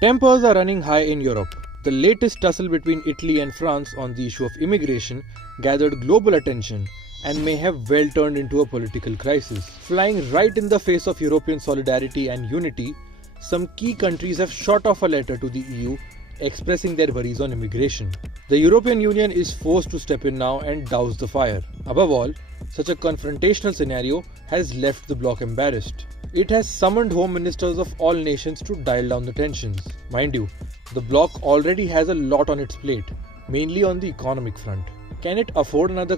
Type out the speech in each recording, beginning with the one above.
Tempers are running high in Europe. The latest tussle between Italy and France on the issue of immigration gathered global attention and may have well turned into a political crisis. Flying right in the face of European solidarity and unity, some key countries have shot off a letter to the EU expressing their worries on immigration. The European Union is forced to step in now and douse the fire. Above all, such a confrontational scenario has left the bloc embarrassed. It has summoned home ministers of all nations to dial down the tensions. Mind you, the bloc already has a lot on its plate, mainly on the economic front. Can it afford another?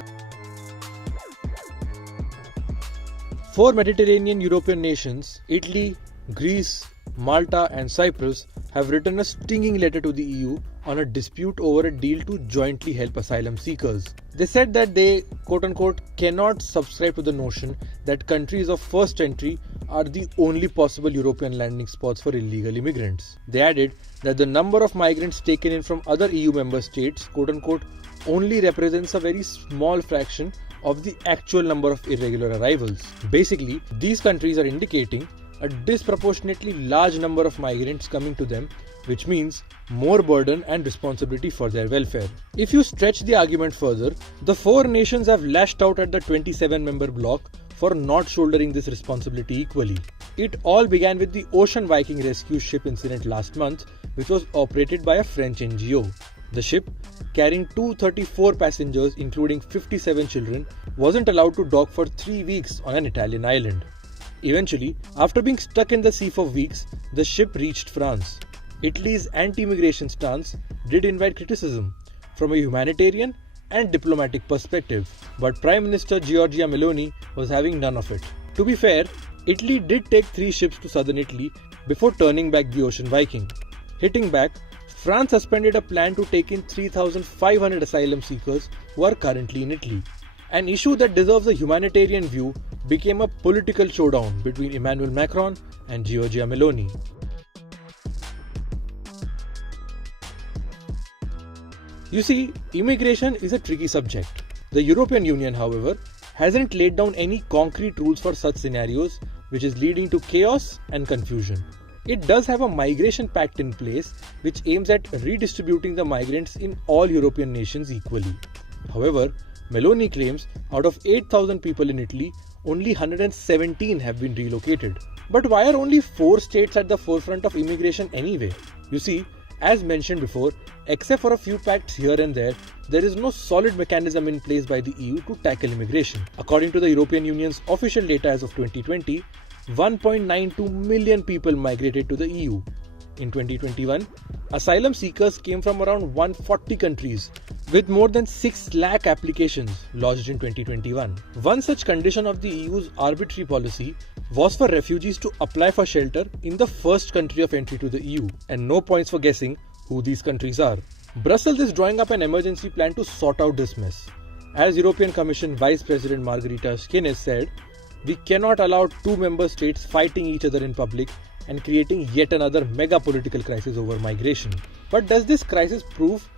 Four Mediterranean European nations, Italy, Greece, Malta and Cyprus, have written a stinging letter to the EU on a dispute over a deal to jointly help asylum seekers. They said that they, quote-unquote, cannot subscribe to the notion that countries of first entry are the only possible European landing spots for illegal immigrants. They added that the number of migrants taken in from other EU member states, quote-unquote, only represents a very small fraction of the actual number of irregular arrivals. Basically, these countries are indicating a disproportionately large number of migrants coming to them, which means more burden and responsibility for their welfare. If you stretch the argument further, the four nations have lashed out at the 27-member bloc for not shouldering this responsibility equally. It all began with the Ocean Viking rescue ship incident last month, which was operated by a French NGO. The ship, carrying 234 passengers including 57 children, wasn't allowed to dock for 3 weeks on an Italian island. Eventually, after being stuck in the sea for weeks, the ship reached France. Italy's anti-immigration stance did invite criticism from a humanitarian and diplomatic perspective, but Prime Minister Giorgia Meloni was having none of it. To be fair, Italy did take 3 ships to southern Italy before turning back the Ocean Viking. Hitting back, France suspended a plan to take in 3,500 asylum seekers who are currently in Italy. An issue that deserves a humanitarian view became a political showdown between Emmanuel Macron and Giorgia Meloni. You see, immigration is a tricky subject. The European Union, however, hasn't laid down any concrete rules for such scenarios, which is leading to chaos and confusion. It does have a migration pact in place which aims at redistributing the migrants in all European nations equally. However, Meloni claims out of 8,000 people in Italy, only 117 have been relocated. But why are only 4 states at the forefront of immigration anyway? You see, as mentioned before, except for a few pacts here and there is no solid mechanism in place by the EU to tackle immigration. According to the European Union's official data as of 2020, 1.92 million people migrated to the EU. In 2021, asylum seekers came from around 140 countries, with more than 6 lakh applications lodged in 2021. One such condition of the EU's arbitrary policy was for refugees to apply for shelter in the first country of entry to the EU, and no points for guessing who these countries are. Brussels is drawing up an emergency plan to sort out this mess. As European Commission Vice President Margherita Schinas said, we cannot allow 2 member states fighting each other in public and creating yet another mega political crisis over migration. But does this crisis prove